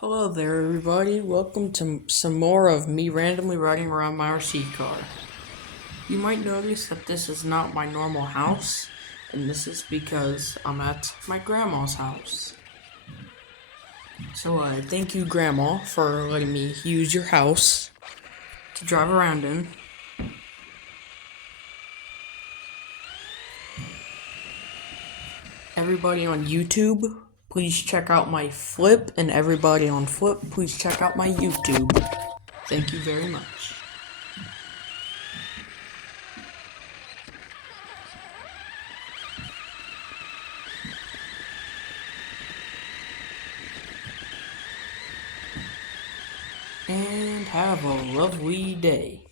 Hello there, everybody. Welcome to some more of me randomly riding around my RC car. You might notice that this is not my normal house, and this is because I'm at my grandma's house. So, thank you, Grandma, for letting me use your house to drive around in. Everybody on YouTube, please check out my Flip, and everybody on Flip, please check out my YouTube. Thank you very much. And have a lovely day.